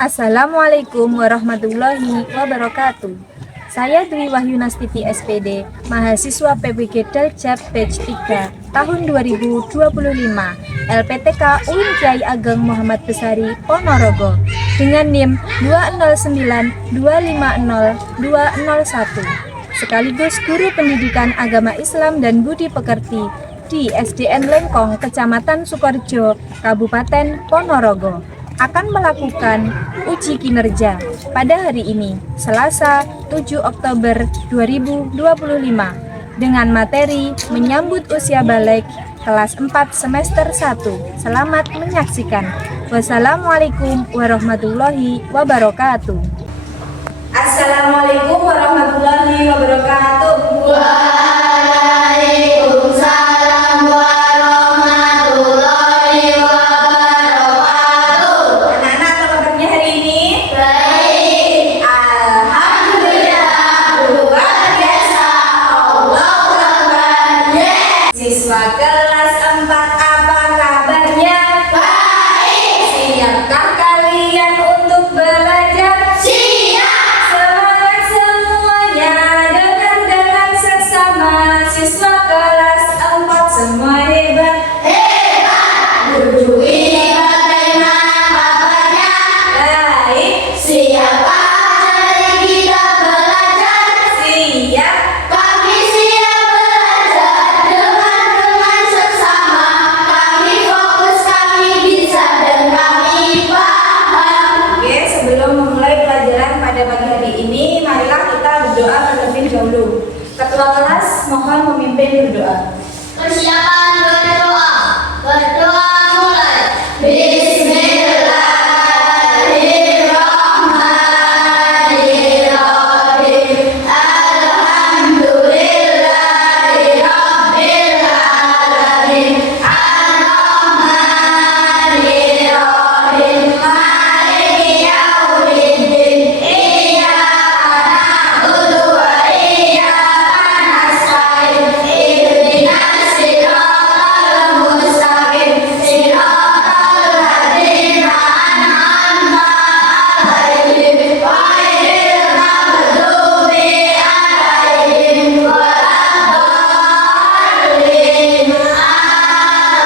Assalamualaikum warahmatullahi wabarakatuh. Saya Dwi Wahyunastifi SPD, mahasiswa PPG Daljab Batch 3 tahun 2025, LPTK UIN Kyai Ageng Muhammad Besari Ponorogo dengan NIM 209250201, sekaligus guru pendidikan agama Islam dan budi pekerti di SDN Lengkong, Kecamatan Sukorejo, Kabupaten Ponorogo, akan melakukan uji kinerja pada hari ini, Selasa 7 Oktober 2025, dengan materi menyambut usia balik kelas 4 semester 1. Selamat menyaksikan. Wassalamualaikum warahmatullahi wabarakatuh. Assalamualaikum warahmatullahi wabarakatuh. Waalaikumsalam warahmatullahi wabarakatuh. Anak-anak, apa kabarnya hari ini? Baik. Alhamdulillah, luar biasa. Allahu Akbar. Siswa kelas 4, apa kabarnya? Baik. Siapkah kalian untuk belajar? Siswa kelas 4 semua hebat. Guru ini bagaimana kabarnya? Baik. Siapkah jadi kita belajar? Siap. Kami siap belajar dengan seksama. Kami fokus, kami bisa dan kami paham. Oke, sebelum memulai pelajaran pada pagi hari ini, marilah kita berdoa terlebih dahulu. Ketua kelas mohon memimpin berdoa. Persiapan berdoa. Berdoa mulai. Bismillahirrahmanirrahim. Alhamdulillahirrabbilalamin. Ar-Rahmanirrahim. Maliki yaumiddin. Iyyaka na'budu wa iyyaka nasta'in. Ihdinas siratal mustaqim. Siratal ladzina an'amta 'alaihim ghairil maghdubi 'alaihim waladdallin.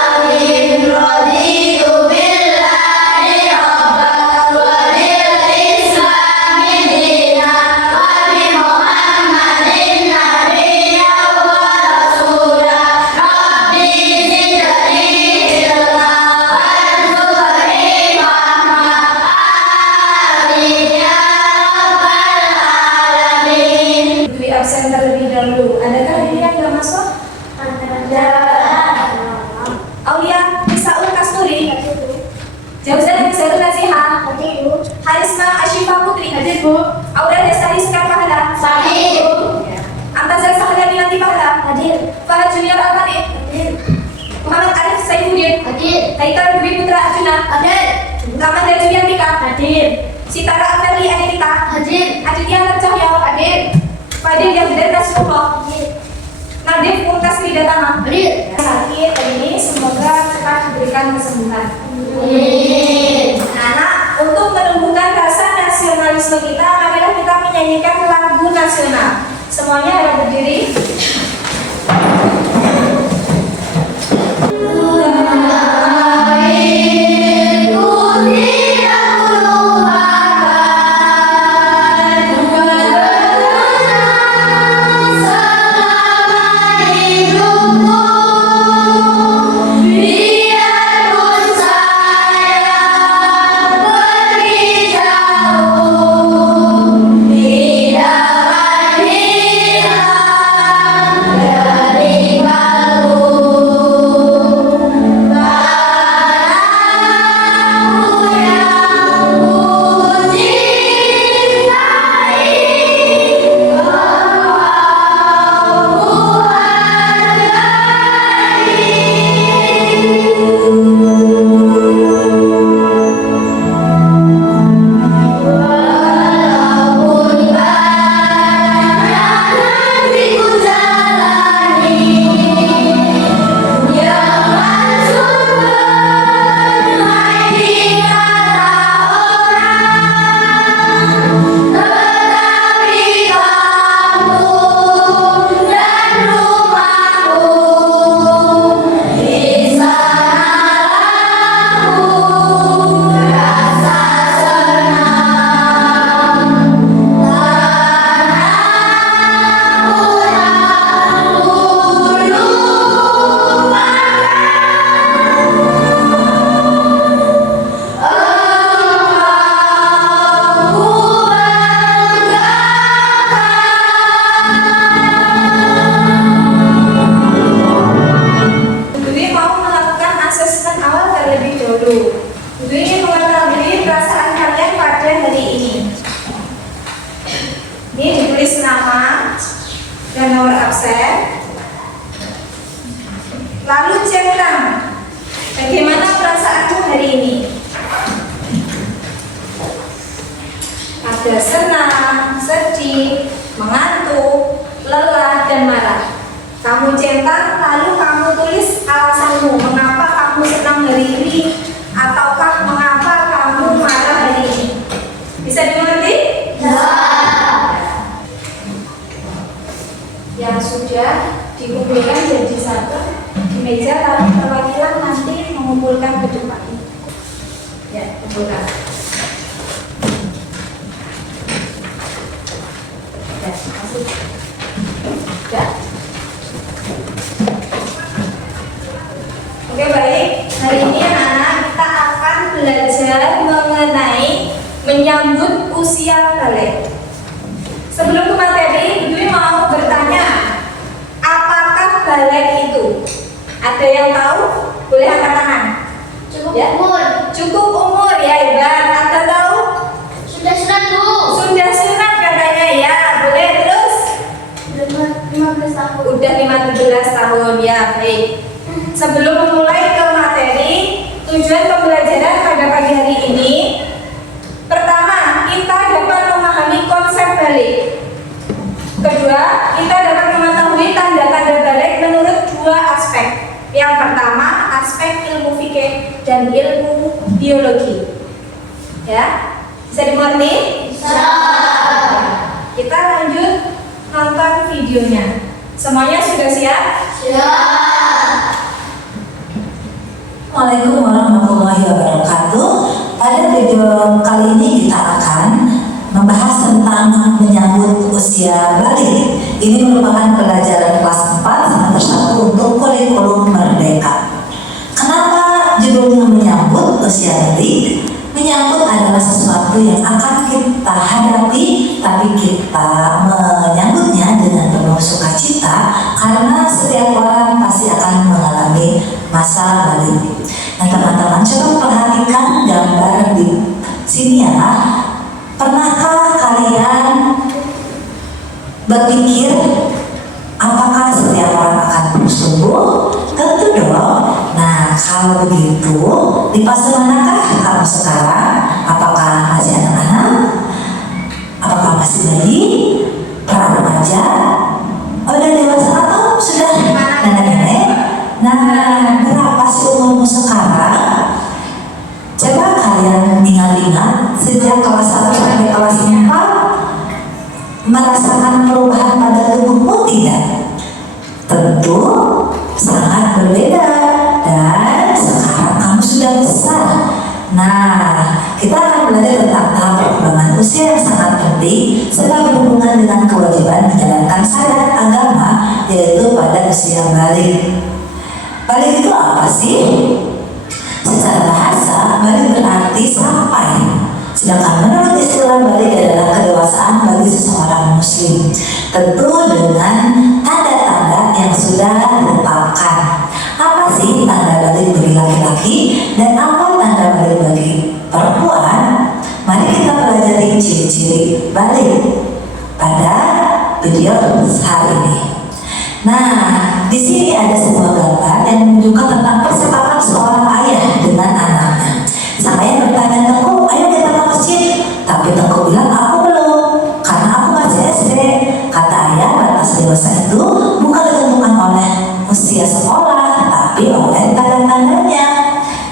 Amin. Raditu billahi rabban wa bil islami dinan wa bi Muhammadin nabiyyan wa rasulah. Rabbi zidni ilma warzuqni fahma. Amin ya rabbal alamin. Dwi absen terlebih dahulu. Adakah diri yang nggak masuk? Ada. Aulia Misaul Kasturi. Jauzan Misaul Nasiha. Harisma Ashifa Putri. Hadir, Bu. Aulia Destari Sekar Pahala. Hadir. Antazal Sahada Milanti Pahala. Hadir. Farah Junior Al-Fatih. Hadir. Muhammad Arif Saifuddin. Hadir. Haikal Dwi Putra Arjuna. Hadir. Kamanda Juliantika. Hadir. Sitara Amelie Anita. Hadir. Aditya Cahya. Hadir. Fadil Yahdan Rasulullah. Hadir. Nadif Mumtaz Widatama. Hadir. Sakit hari ini semoga cepat diberikan kesembuhan. Amin. Anak, untuk menumbuhkan rasa nasionalisme kita, marilah kita menyanyikan lagu nasional. Semuanya ada berdiri. Biarpun saya pergi jauh, tidak hilang dan nomor absen. Lalu centang, bagaimana perasaanmu hari ini? Ada senang, sedih, mengantuk, lelah, dan marah. Kamu centang, lalu kamu tulis alasanmu mengapa kamu senang hari ini, ataukah mengapa kamu marah hari ini. Bisa dimengerti? Ya. Yang sudah dikumpulkan jadi satu di meja, lalu perwakilan nanti mengumpulkan ke depan. Ya, kumpulkan. Ya, masuk. Ya. Oke, baik. Hari ini anak-anak kita akan belajar mengenai menyambut usia balik. Sebelum ke materi, Dwi mau bertanya, apakah balik itu? Ada yang tahu? Boleh angkat tangan. Cukup Ya. umur. Cukup umur ya, Iban. Anda tahu? Sudah sunat, Bu. Sudah sunat katanya ya. Boleh terus? 15 tahun. Udah 15 tahun ya, baik. Sebelum memulai ke materi, tujuan pembelajaran pada pagi hari ini, pertama, kita dapat memahami konsep balik. Kedua, kita dapat mengetahui tanda-tanda balik menurut dua aspek. Yang pertama, aspek ilmu fikih dan ilmu biologi. Ya, bisa dimengerti? Bisa. Kita lanjut nonton videonya. Semuanya sudah siap? Siap. Assalamualaikum warahmatullahi wabarakatuh. Pada video kali ini kita akan membahas tentang menyambut usia balik. Ini merupakan pelajaran kelas 4 semester 1 untuk kurikulum Merdeka. Kenapa judulnya menyambut usia balik? Menyambut adalah sesuatu yang akan kita hadapi, tapi kita menyambutnya dengan penuh sukacita karena setiap orang pasti akan mengalami masa balik. Nah, teman-teman coba perhatikan gambar di sini ya. Pernahkah kalian berpikir apakah setiap orang akan terus tumbuh? Tentu dong. Nah, kalau begitu, di fase manakah kamu sekarang? Apakah masih anak-anak? Apakah masih bayi? Pra remaja? Udah dewasa atau sudah nenek-nenek? Nah, berapa sih umurmu sekarang? Coba kalian ingat-ingat sejak kelas 1 sampai kelas 4 merasakan perubahan pada tubuhmu tidak? Tentu sangat berbeda, dan sekarang kamu sudah besar. Nah, kita akan belajar tentang tahap perkembangan usia yang sangat penting serta berhubungan dengan kewajiban menjalankan syariat agama, yaitu pada usia balik. Balik itu apa sih? Secara bahasa, balik berarti sampai. Sedangkan menurut istilah balik adalah kedewasaan bagi seseorang muslim, tentu dengan tanda-tanda yang sudah ditetapkan. Apa sih tanda balik bagi laki-laki dan apa tanda balik bagi perempuan? Mari kita pelajari ciri-ciri balik pada video hari ini. Nah, di sini ada sebuah gambar yang menunjukkan tentang percakapan seorang ayah dengan anaknya. Sang ayah bertanya, "Tengku, ayo kita ke masjid." Tapi Tengku bilang, "Aku belum, karena aku masih SD." Kata ayah, batas dewasa itu bukan ditentukan oleh usia sekolah, tapi oleh tanda-tandanya.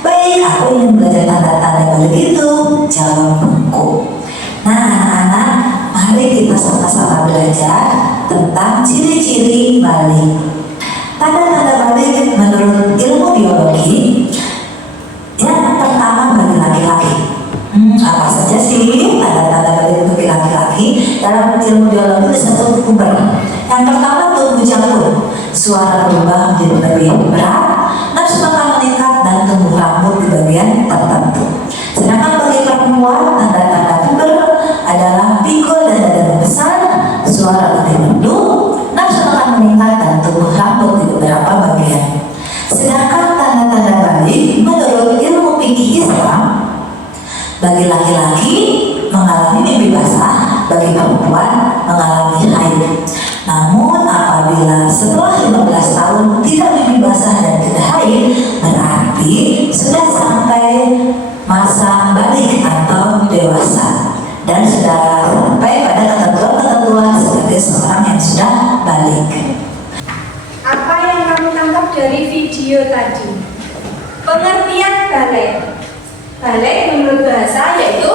"Baik, aku ingin belajar tanda-tanda balik itu," jawab Tengku. Nah, anak-anak, mari kita sama-sama belajar tentang ciri-ciri balik. Tanda-tanda balik menurut ilmu biologi, yang pertama bagi laki-laki. Apa saja sih tanda-tanda balik untuk laki-laki? Dalam ilmu biologi disebut puber. Yang pertama tumbuh janggut, suara berubah menjadi lebih berat, nafsu makan meningkat, dan tumbuh rambut di bagian tertentu. Sedangkan bagi perempuan, tanda-tanda puber adalah pikul dan dada membesar, suara lebih merdu, nafsu makan meningkat, dan tumbuh rambut di beberapa bagian. Sedangkan tanda-tanda balik menurut ilmu fikih Islam, bagi laki-laki mengalami mimpi basah, bagi perempuan mengalami haid. Namun apabila setelah 15 tahun tidak mimpi basah dan tidak haid, berarti sudah sampai masa balik atau dewasa dan sudah sampai pada ketentuan-ketentuan sebagai seorang yang sudah balik. Apa yang kamu tangkap dari video tadi? Pengertian balik. Balik menurut bahasa yaitu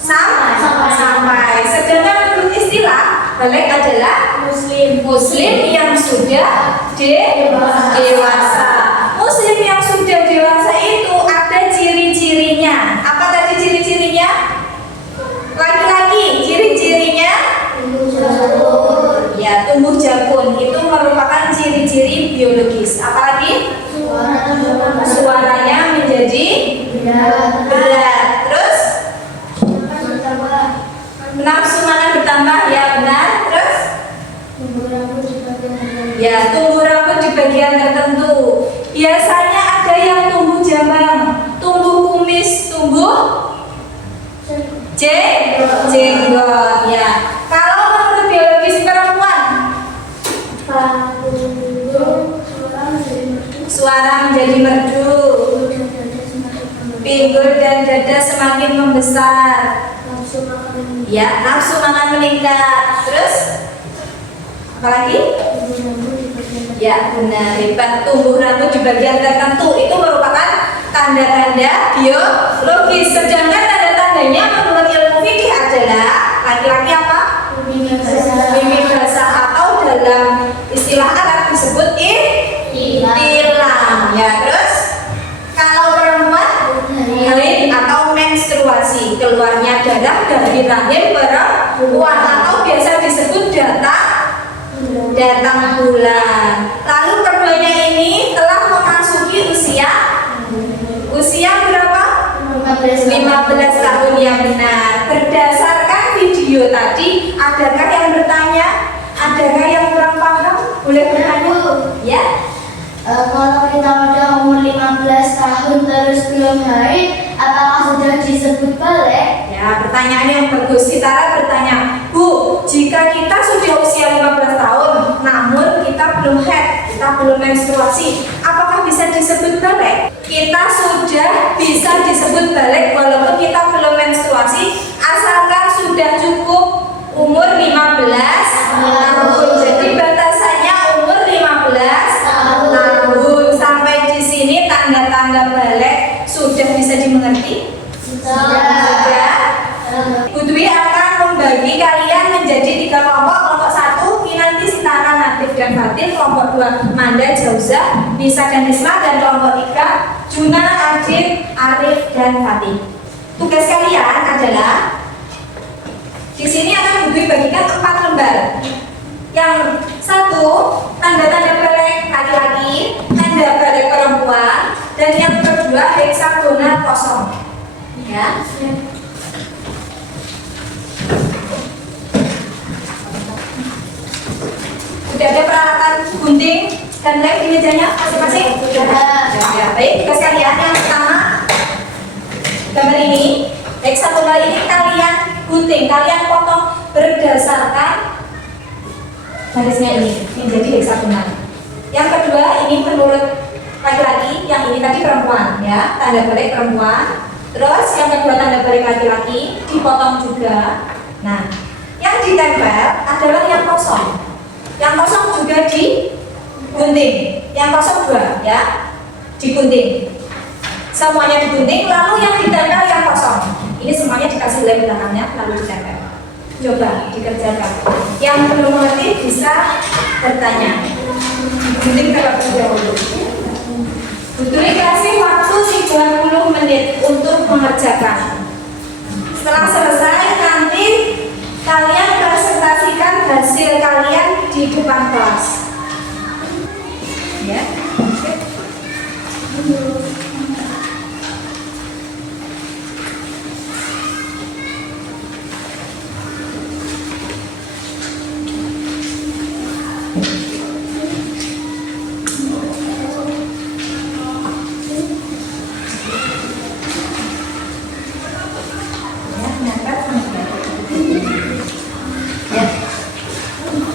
sampai. Sedangkan menurut istilah, balik adalah Muslim yang sudah dewasa. Muslim yang sudah dewasa itu ada ciri-cirinya. Apa tadi ciri-cirinya? Laki-laki, ciri-cirinya ya tumbuh jakun. Itu merupakan ciri-ciri biologis. Apalagi? Suaranya menjadi berat. Terus nafsu makan bertambah, ya benar. Terus ya tumbuh rambut di bagian tertentu. Biasanya ada yang tumbuh jambang, tumbuh kumis, tumbuh jenggot. Ya. Kalau menurut biologis perempuan, suara menjadi merdu, pinggul dan dada semakin membesar. Ya, nafsu makan meningkat. Terus apalagi? Ya, benar. Hebat. Tumbuh rambut di bagian tertentu itu merupakan tanda-tanda biologis. Sedangkan tanda-tandanya menurut ilmu fikih adalah laki-laki apa? Mimpi basah atau dalam istilah Arab disebut ilam. Ya, terus kalau perempuan haid atau menstruasi, keluarnya darah dari rahim perempuan atau biasa disebut datang bulan. Lalu keduanya ini telah memasuki usia berapa? 15 tahun yang benar. Berdasarkan video tadi, adakah yang bertanya? Adakah yang kurang paham? Boleh bertanya? Ya. Kalau kita udah umur 15 tahun terus belum haid, apakah sudah disebut balik? Ya, pertanyaan yang bagus. Sitara bertanya, Bu, jika kita sudah usia 15 tahun, namun kita belum haid, kita belum menstruasi, apakah bisa disebut balik? Kita sudah bisa disebut balik walaupun kita belum menstruasi, asalkan sudah cukup umur 15 tahun. Jadi batasannya umur 15 tahun. Sampai di sini tanda-tanda balik sudah bisa dimengerti? Sudah. Bu Dwi akan membagi kalian menjadi 3 kelompok. Kelompok 1 Kinanti, Sitara, Natif dan Fatin. Kelompok 2 Manda, Jauzah, Nisa dan Isma. Dan kelompok 3 Juna, Adit, Arif dan Fatih. Tugas kalian adalah di sini akan Bu Dwi bagikan 4 lembar. Yang 1 tanda-tanda balik laki-laki, tanda balik perempuan, dan yang kedua heksagonal kosong. Ya. Sudah ada peralatan gunting dan lem di mejanya masing-masing? Ya. Baik, tugas kalian yang pertama, gambar ini, heksagonal ini kalian gunting, kalian potong berdasarkan garisnya ini menjadi heksagonal. Yang kedua ini menurut laki-laki, yang ini tadi perempuan, ya, tanda balik perempuan. Terus yang kedua tanda balik laki-laki dipotong juga. Nah, yang ditempel adalah yang kosong. Yang kosong juga digunting. Yang kosong 2, ya, digunting. Semuanya digunting, lalu yang ditempel yang kosong. Ini semuanya dikasih lem belakangnya, lalu ditempel. Coba dikerjakan. Yang belum mengerti bisa bertanya. Digunting terlebih dahulu. Butuh dikasih waktu 30 menit untuk mengerjakan. Setelah selesai nanti kalian presentasikan hasil kalian di depan kelas. Ya.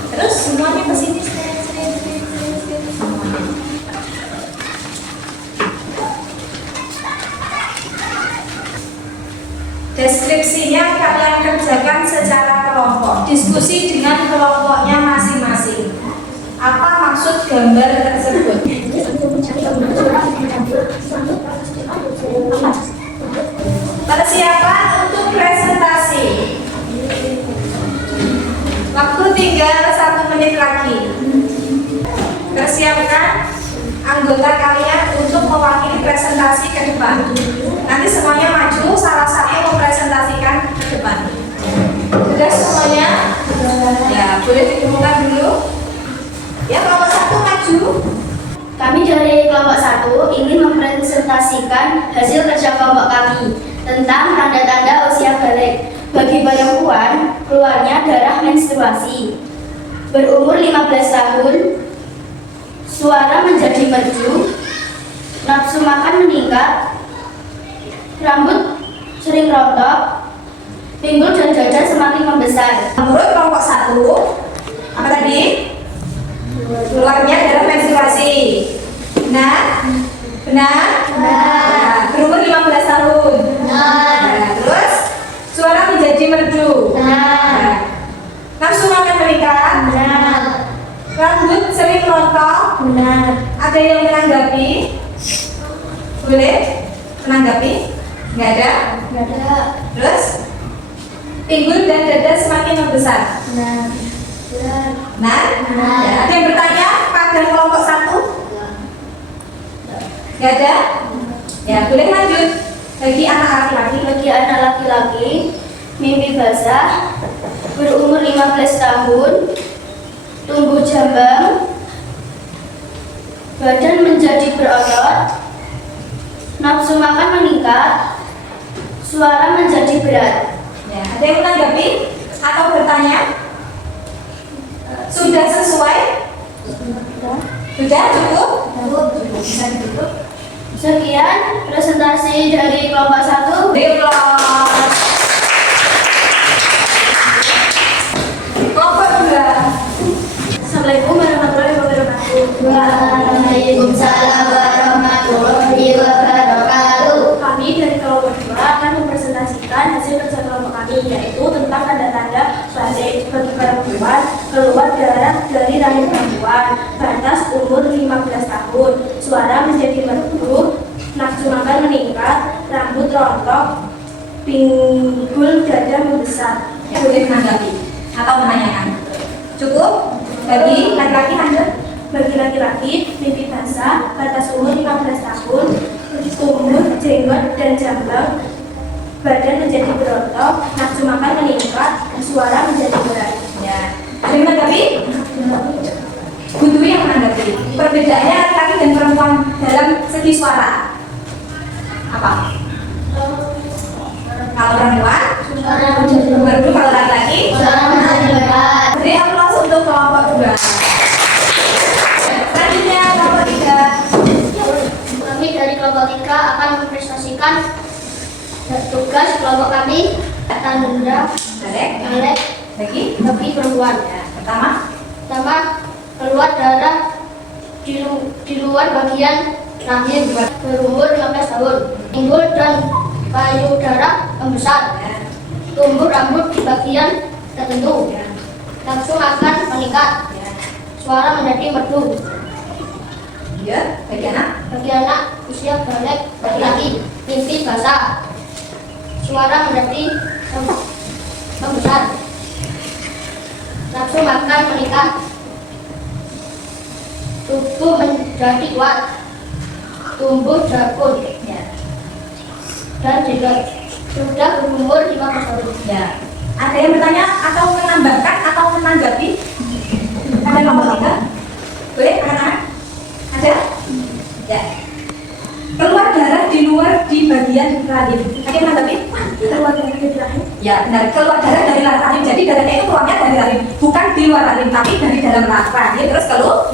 Terus semua Deskripsinya kalian kerjakan secara kelompok. Diskusi dengan kelompoknya masing-masing. Apa maksud gambar tersebut? Persiapan untuk presentasi. Waktu tinggal 1 menit lagi. Persiapkan anggota kalian untuk mewakili presentasi ke depan. Nanti semuanya maju, salah satu mempresentasikan ke depan. Sudah semuanya? Ya, boleh ditemukan dulu. Ya, kelompok 1 maju. Kami dari kelompok 1 ingin mempresentasikan hasil kerja kelompok kami tentang tanda-tanda usia balik. Bagi perempuan, keluarnya darah menstruasi. Berumur 15 tahun, suara menjadi merdu, nafsu makan meningkat, rambut sering rontok, pinggul dan dada semakin membesar. Menurut kelompok 1, apa tadi? Keluarnya darah menstruasi. Benar? Benar? Benar. Berumur 15 tahun. Benar. Nah, terus suara menjadi merdu. Benar. Nafsu makan meningkat. Benar. Rambut sering rontok. Benar. Ada yang menanggapi? Boleh menanggapi? Nggak ada? Nggak ada. Terus pinggul dan dada semakin membesar. Benar. Benar. Nah, Benar. ya, ada yang bertanya pada kelompok 1? Nggak ada? Ya, boleh lanjut. Bagi anak laki-laki, Bagi anak laki-laki, mimpi basah, berumur 15 tahun, tumbuh jambang, badan menjadi berotot, nafsu makan meningkat, suara menjadi berat. ya, ada yang menanggapi atau bertanya? Sudah sesuai? Sudah cukup? Bisa ditutup. Sekian presentasi dari kelompok 1. Diplom. Kelompok 2. Assalamualaikum warahmatullahi wabarakatuh. Waalaikumsalam warahmatullahi wabarakatuh. Kami dari kelompok 2 akan mempresentasikan hasil kerja kelompok kami, yaitu tentang tanda-tanda balik bagi perempuan, keluar darah dari rahim perempuan, batas umur 15 tahun, suara menjadi merdu, nafsu makan meningkat, rambut rontok, pinggul dada membesar. Yang boleh menanggapi atau menanyakan. Cukup? Bagi laki-laki lanjut. Bagi laki-laki, mimpi basah, batas umur 15 tahun, tumbuh jenggot dan jambang, badan menjadi berontok, nafsu makan meningkat, suara menjadi berat. Ya. Ada yang menanggapi? Bu Dwi yang menanggapi. Perbedaannya laki-laki dan perempuan dalam segi suara. Apa? Kalau perempuan, merdu. Kalau laki-laki, beri aplaus untuk kelompok 2. Selanjutnya kelompok 3. Kami dari kelompok 3 akan mempresentasikan tugas kelompok kami tanda Balik. Bagi perempuan. ya, pertama. Pertama, keluar darah di luar bagian rahim, berumur 15 tahun, pinggul dan payudara membesar, tumbuh rambut di bagian tertentu, nafsu makan meningkat, suara menjadi merdu. Ya, bagi anak. Bagi anak usia balik laki-laki, mimpi basah, suara menjadi membesar, nafsu makan meningkat, tubuh menjadi kuat, tumbuh jakun, Ya. dan juga sudah berumur 15 tahun. Ya. Ada yang bertanya atau menambahkan atau menanggapi? Ada kelompok 3? Boleh, anak-anak? Ada? Ya. Keluar darah di luar di bagian rahim. Ada yang menanggapi? Keluar dari rahim. Ya, benar. Keluar darah dari rahim. Jadi darahnya itu keluarnya dari rahim, bukan di luar rahim, tapi dari dalam rahim terus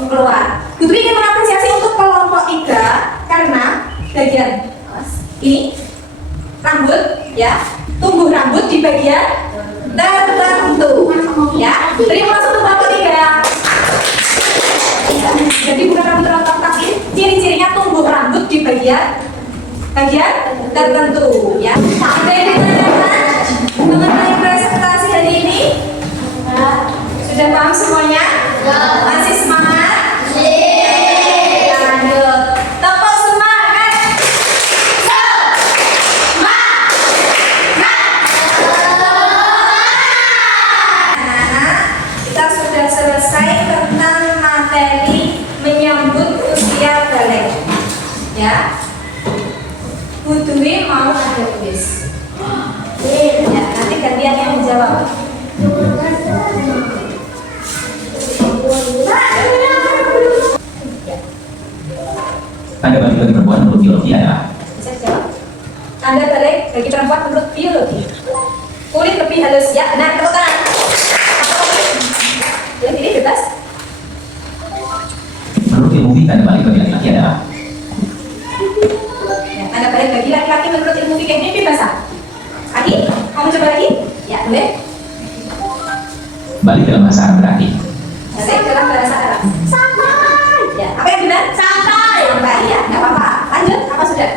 keluar. Putri ingin mengapresiasi untuk kelompok 3 karena bagian ini rambut, ya, tumbuh rambut di bagian tertentu, ya. Terima kasih untuk kelompok 3. Jadi bukan rambut rontok, tapi ciri-cirinya tumbuh rambut di bagian tertentu, ya. Ada yang ditanyakan? jawab. Tanda balik bagi perempuan menurut biologi adalah Bisa dijawab. Tanda balik bagi perempuan menurut biologi. Kulit lebih halus. Ya, benar. Tepuk tangan. Pilih bebas. menurut ilmu fikih tanda balik bagi laki-laki adalah Ya, tanda balik bagi laki-laki menurut ilmu fikih mimpi basah. Lagi? Kamu coba lagi? Ya, boleh. balik dalam bahasa Arab berarti Balik dalam bahasa Arab. Sampai. Ya, apa yang benar? Sampai. Sampai. Ya, nggak apa-apa. Lanjut. Apa sudah?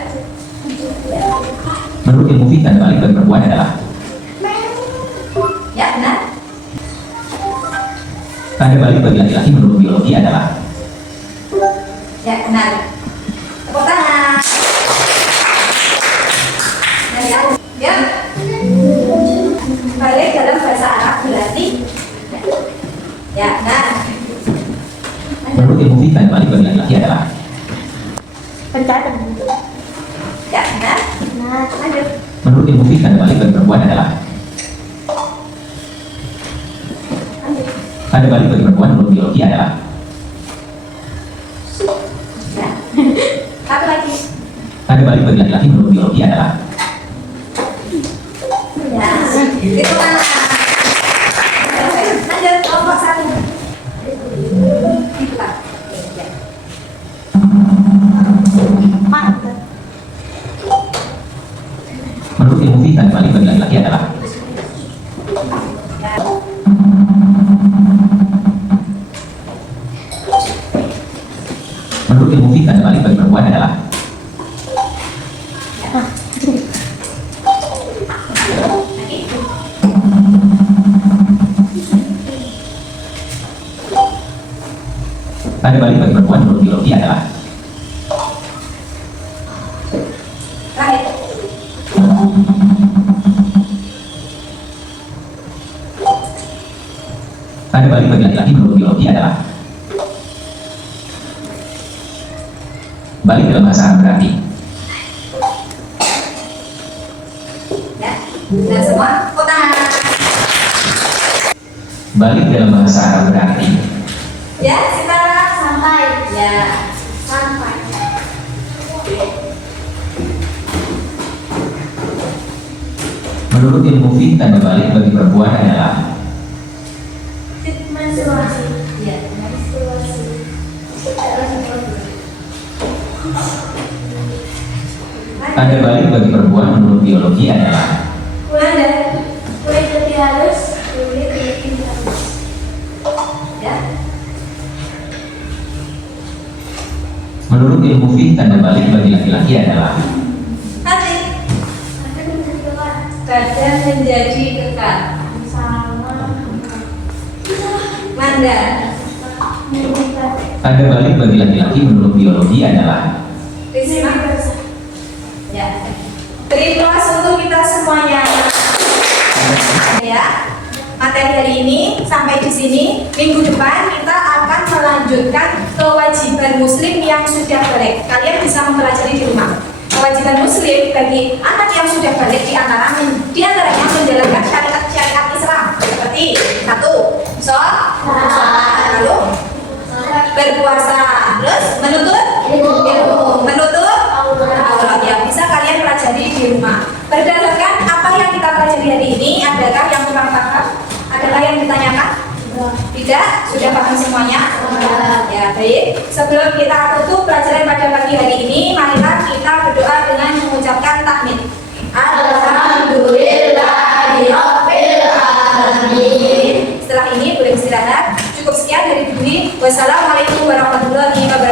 menurut ilmu fikih tanda balik bagi perempuan adalah Ya, benar. tanda balik bagi laki-laki menurut biologi adalah Ya, benar. Tepuk tangan. Ya, ya. Balik dalam bahasa Arab berarti ya, benar. menurut ilmu fikih tanda balik bagi laki-laki adalah Pencatan. Ya, benar. Nah, Lanjut. menurut ilmu fikih tanda balik bagi perempuan adalah tanda balik bagi perempuan menurut biologi adalah Ya. Satu lagi. tanda balik bagi laki-laki menurut biologi adalah Ya. Itu mana? Lanjut kelompok satu. Itulah. Ya. menurut ilmu fikih tanda balik bagi laki-laki adalah menurut ilmu fikih tanda balik bagi perempuan adalah tanda balik bagi perempuan menurut biologi adalah Terakhir. tanda balik bagi laki-laki menurut biologi adalah balik dalam bahasa Arab berarti Ya. Nah, semua tepuk tangan. balik dalam bahasa Arab berarti Ya, sekarang sampai. ya. Sampai. menurut ilmu fikih tanda balik bagi perempuan adalah Menstruasi. Ya. Menstruasi. tanda balik bagi perempuan menurut biologi adalah Kulit lebih halus. Kulit lebih halus. Ya. menurut ilmu fikih tanda balik bagi laki-laki adalah Hati. Akan menjadi keluar. Badan menjadi kekal. Sama. Manda. Meningkat. tanda balik bagi laki-laki menurut biologi adalah Risma. Ya. Beri kelas untuk kita semuanya. Ya. Materi hari ini sampai di sini. Minggu depan kita akan melanjutkan kewajiban muslim yang sudah balik. Kalian bisa mempelajari di rumah. Kewajiban muslim bagi anak yang sudah balik diantaranya menjalankan syariat Islam seperti satu, sholat, lalu berpuasa, terus menuntut ilmu, menutup aurat. Ya, bisa kalian pelajari di rumah. Berdasarkan apa yang kita pelajari hari ini, adakah yang kurang paham? Adakah yang ditanyakan? Tidak? Sudah paham semuanya? Ya, baik. Sebelum kita tutup pelajaran pada pagi hari ini, marilah kita berdoa dengan mengucapkan tahmid. Alhamdulillahirabbil alamin. Setelah ini boleh istirahat. Cukup sekian dari Dwi. Wassalamualaikum warahmatullahi wabarakatuh.